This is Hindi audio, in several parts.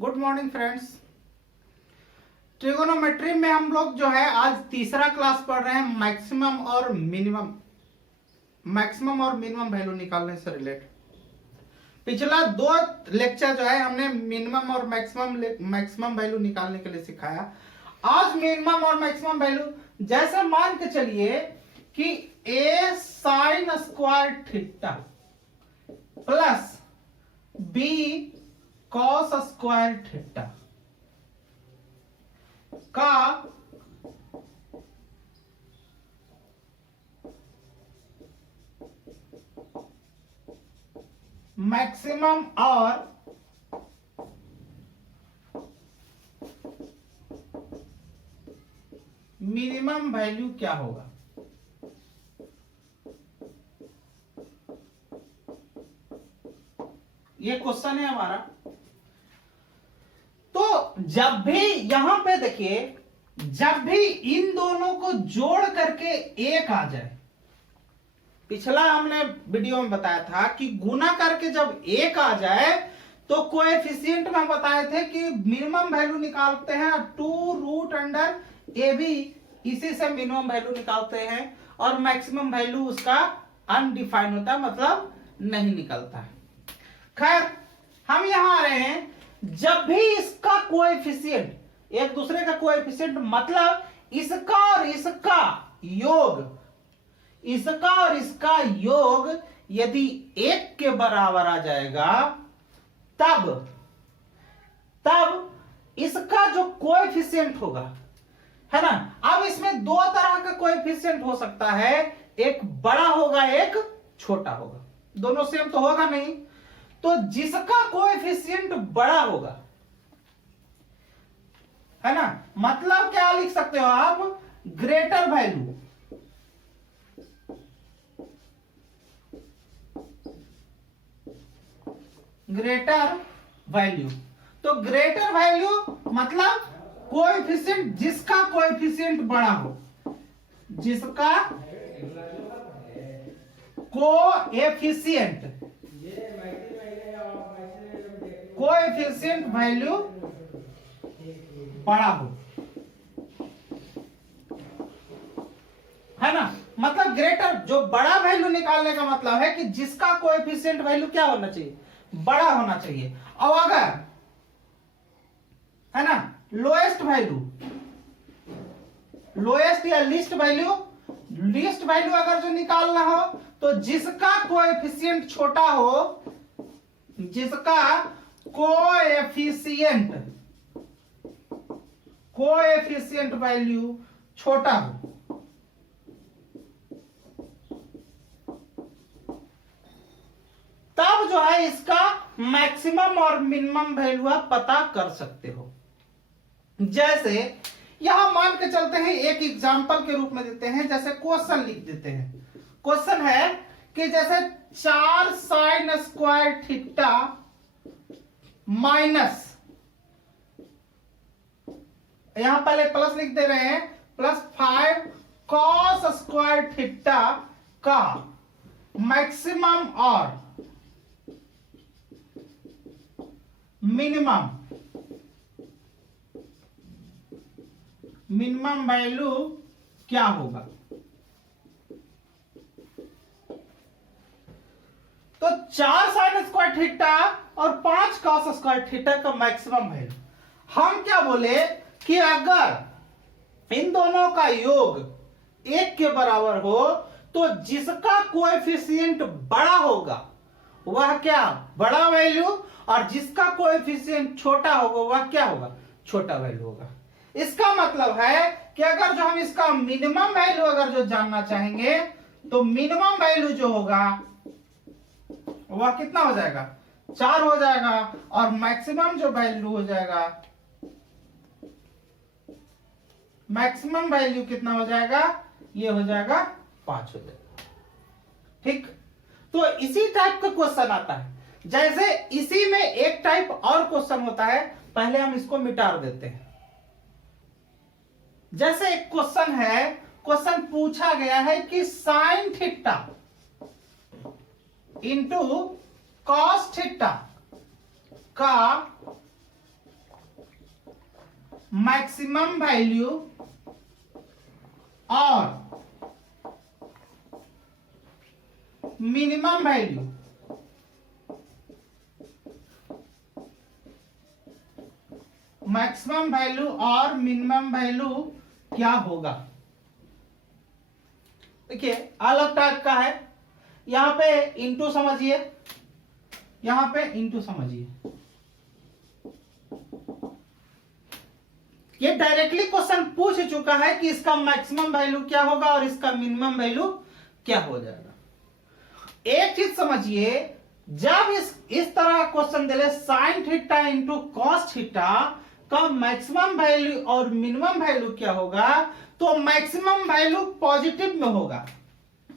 Good morning friends. ट्रिगोनोमेट्री में हम लोग जो है आज तीसरा क्लास पढ़ रहे हैं मैक्सिमम और मिनिमम वैल्यू निकालने से रिलेटेड। पिछला दो लेक्चर जो है हमने मिनिमम और मैक्सिमम वैल्यू निकालने के लिए सिखाया। आज मिनिमम और मैक्सिमम वैल्यू जैसे मान के चलिए कि a sin square theta plus b cos square theta का मैक्सिमम और मिनिमम वैल्यू क्या होगा। ये क्वेश्चन है हमारा। तो जब भी यहां पे देखिए, जब भी इन दोनों को जोड़ करके एक आ जाए, पिछला हमने वीडियो में बताया था कि गुना करके जब एक आ जाए तो कोएफिशिएंट में बताए थे कि मिनिमम वैल्यू निकालते हैं 2√√AB, इसी से मिनिमम वैल्यू निकालते हैं और मैक्सिमम वैल्यू उसका अनडिफाइंड होता है, मतलब नहीं निकलता है। खैर हम यहां आ रहे हैं, जब भी इसका कोएफिशिएंट एक दूसरे का कोएफिशिएंट मतलब इसका और इसका योग यदि एक के बराबर आ जाएगा तब इसका जो कोएफिशिएंट होगा, है ना। अब इसमें दो तरह का कोएफिशिएंट हो सकता है, एक बड़ा होगा एक छोटा होगा, दोनों सेम तो होगा नहीं। तो जिसका कोएफिशिएंट बड़ा होगा, है ना, मतलब क्या लिख सकते हो आप, ग्रेटर वैल्यू, तो ग्रेटर वैल्यू मतलब कोएफिशिएंट, जिसका कोएफिशिएंट बड़ा हो, जिसका कोएफिशिएंट वैल्यू बड़ा हो, है ना। मतलब ग्रेटर, जो बड़ा वैल्यू निकालने का मतलब है कि जिसका कोएफिशिएंट वैल्यू क्या होना चाहिए, बड़ा होना चाहिए। और अगर, है ना, लोएस्ट या लीस्ट वैल्यू अगर जो निकालना हो तो जिसका कोएफिशिएंट छोटा हो, जिसका कोएफिशिएंट वैल्यू छोटा हो, तब जो है इसका मैक्सिमम और मिनिमम वैल्यू आप पता कर सकते हो। जैसे यहां मान के चलते हैं, एक एग्जांपल के रूप में देते हैं, जैसे क्वेश्चन लिख देते हैं। क्वेश्चन है कि जैसे 4 sin स्क्वायर थीटा माइनस, यहां पहले प्लस लिख दे रहे हैं, प्लस 5 cos स्क्वायर थीटा का मैक्सिमम और मिनिमम वैल्यू क्या होगा। तो 4 sin स्क्वायर थीटा और 5 cos स्क्वायर थीटा का मैक्सिमम वैल्यू, हम क्या बोले कि अगर इन दोनों का योग एक के बराबर हो तो जिसका कोएफिशिएंट बड़ा होगा वह क्या, बड़ा वैल्यू, और जिसका कोएफिशिएंट छोटा होगा वह क्या होगा, छोटा वैल्यू होगा। इसका मतलब है कि अगर जो हम इसका मिनिमम वैल्यू अगर जो जानना चाहेंगे तो मिनिमम वैल्यू जो होगा वह कितना हो जाएगा, 4 हो जाएगा, और मैक्सिमम जो वैल्यू हो जाएगा, मैक्सिमम वैल्यू कितना हो जाएगा, ये हो जाएगा 5 हो जाएगा। ठीक, तो इसी टाइप का क्वेश्चन आता है। जैसे इसी में एक टाइप और क्वेश्चन होता है, पहले हम इसको मिटा देते हैं। जैसे एक क्वेश्चन है, क्वेश्चन पूछा गया है कि sign theta into cos theta का मैक्सिमम वैल्यू और मिनिमम वैल्यू मैक्सिमम वैल्यू और मिनिमम वैल्यू क्या होगा। देखिए अलग टाइप का है, यहां पे इंटू समझिए, यहां पे इंटू समझिए। ये डायरेक्टली क्वेश्चन पूछ चुका है कि इसका मैक्सिमम वैल्यू क्या होगा और इसका मिनिमम वैल्यू क्या हो जाएगा। एक चीज समझिए, जब इस तरह का क्वेश्चन दे sine theta into cos theta का मैक्सिमम वैल्यू और मिनिमम वैल्यू क्या होगा, तो मैक्सिमम वैल्यू पॉजिटिव में होगा।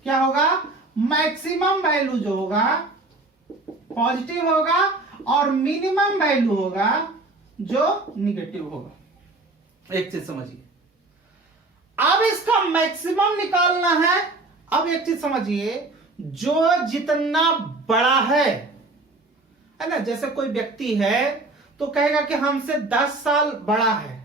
क्या होगा, मैक्सिमम वैल्यू जो होगा पॉजिटिव होगा और मिनिमम वैल्यू होगा जो निगेटिव होगा। एक चीज समझिए, अब इसका मैक्सिमम निकालना है। अब एक चीज समझिए, जो जितना बड़ा है ना, जैसे कोई व्यक्ति है तो कहेगा कि हमसे 10 साल बड़ा है,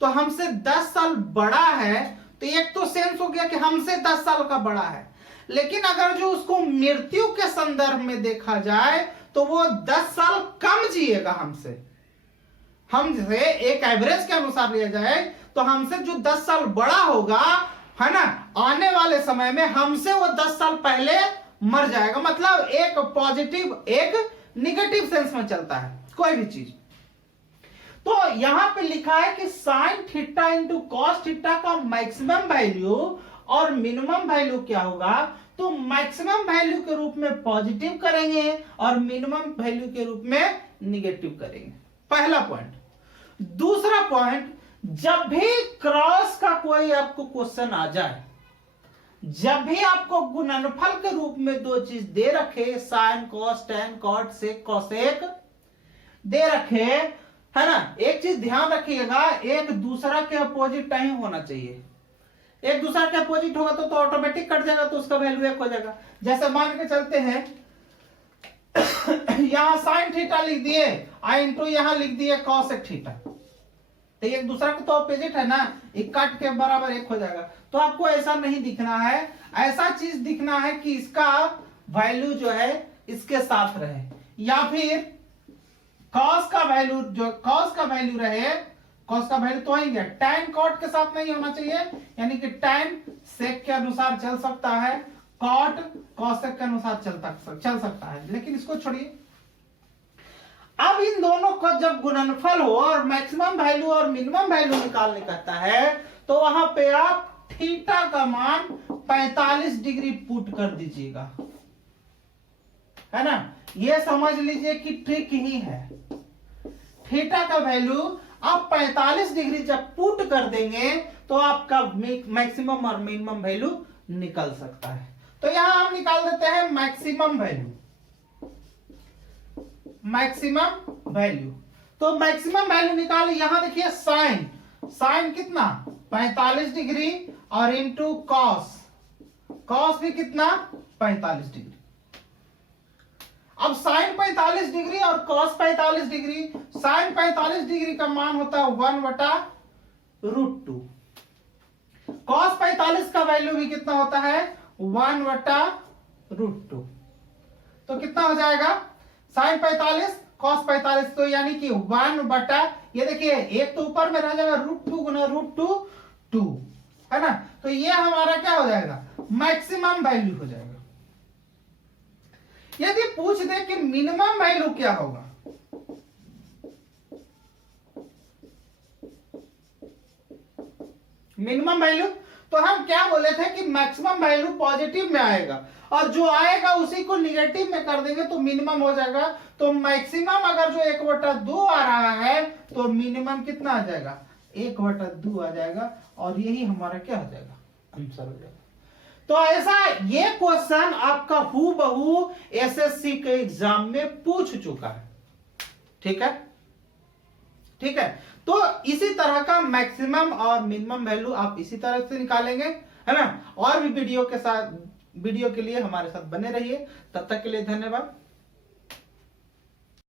तो हमसे 10 साल बड़ा है तो एक तो सेंस हो गया कि हमसे 10 साल का बड़ा है। लेकिन अगर जो उसको मृत्यु के संदर्भ में देखा जाए तो वो 10 साल कम जिएगा हमसे। हम जैसे एक एवरेज के अनुसार लिया जाए तो हमसे जो 10 साल बड़ा होगा है ना, आने वाले समय में हमसे वो 10 साल पहले मर जाएगा। मतलब एक पॉजिटिव एक निगेटिव सेंस में चलता है कोई भी चीज। तो यहां पे लिखा है कि sign theta into cos theta का मैक्सिमम वैल्यू और मिनिमम वैल्यू क्या होगा, तो मैक्सिमम वैल्यू के रूप में पॉजिटिव करेंगे और मिनिमम वैल्यू के रूप में निगेटिव करेंगे। पहला पॉइंट। दूसरा पॉइंट, जब भी क्रॉस का कोई आपको क्वेश्चन आ जाए, जब भी आपको गुणनफल के रूप में दो चीज दे रखे, sine cos tan cot sec cosec दे रखे है ना, एक चीज ध्यान रखिएगा, एक दूसरा के अपोजिट नहीं होना चाहिए। एक दूसरा के अपोजिट होगा तो ऑटोमेटिक कट जाएगा, तो उसका वैल्यू एक हो जाएगा। जैसे मान के चलते हैं यहां साइन थीटा लिख दिए इंटू यहां लिख दिए कॉसेक थीटा, तो एक दूसरा का तो ऑपोजिट है ना, एक काट के बराबर एक हो जाएगा। तो आपको ऐसा नहीं दिखना है, ऐसा चीज दिखना है कि इसका वैल्यू जो है इसके साथ रहे, या फिर कॉस का वैल्यू जो कॉस का वैल्यू रहे, कॉस का वैल्यू तो ही गया, टैन कॉट के साथ नहीं होना चाहिए, यानी कि टैन सेक के अनुसार चल सकता है, कॉट कॉसेक के अनुसार चल सकता है, लेकिन इसको छोड़िए। अब इन दोनों का जब गुणनफल हो और मैक्सिमम वैल्यू और मिनिमम वैल्यू निकालने कहता है, तो वहां पे आप थीटा का मान 45 डिग्री पुट कर दीजिएगा, है ना। ये समझ लीजिए कि ट्रिक ही है। थीटा का वैल्यू आप 45 डिग्री जब पुट कर देंगे तो आपका मैक्सिमम और मिनिमम वैल्यू निकल सकता है। तो यहां हम निकाल देते हैं मैक्सिमम वैल्यू। मैक्सिमम वैल्यू, तो मैक्सिमम वैल्यू निकाले, यहां देखिए साइन, साइन कितना 45 डिग्री और इंटू कॉस, कॉस भी कितना 45 डिग्री। अब साइन 45 डिग्री और कॉस 45 डिग्री, साइन 45 डिग्री का मान होता है 1/√2, कॉस 45 का वैल्यू भी कितना होता है 1/√2। तो कितना हो जाएगा साइन 45 कॉस 45, तो यानी कि 1/, ये देखिए एक तो ऊपर में रह जाएगा √2 गुना √2 है ना, तो ये हमारा क्या हो जाएगा मैक्सिमम वैल्यू हो जाएगा। यदि पूछ दे कि मिनिमम वैल्यू क्या होगा, मिनिमम वैल्यू, तो हम क्या बोले थे कि मैक्सिमम वैल्यू पॉजिटिव में आएगा और जो आएगा उसी को निगेटिव में कर देंगे तो मिनिमम हो जाएगा। तो मैक्सिमम अगर जो 1/2 आ रहा है तो मिनिमम कितना आ जाएगा 1/2 आ जाएगा, और यही हमारा क्या हो जाएगा आंसर हो जाएगा। तो ऐसा ये क्वेश्चन आपका हूबहू एसएससी के एग्जाम में पूछ चुका है। ठीक है, ठीक है। तो इसी तरह का मैक्सिमम और मिनिमम वैल्यू आप इसी तरह से निकालेंगे, है ना। और भी वीडियो के लिए हमारे साथ बने रहिए। तब तक के लिए धन्यवाद।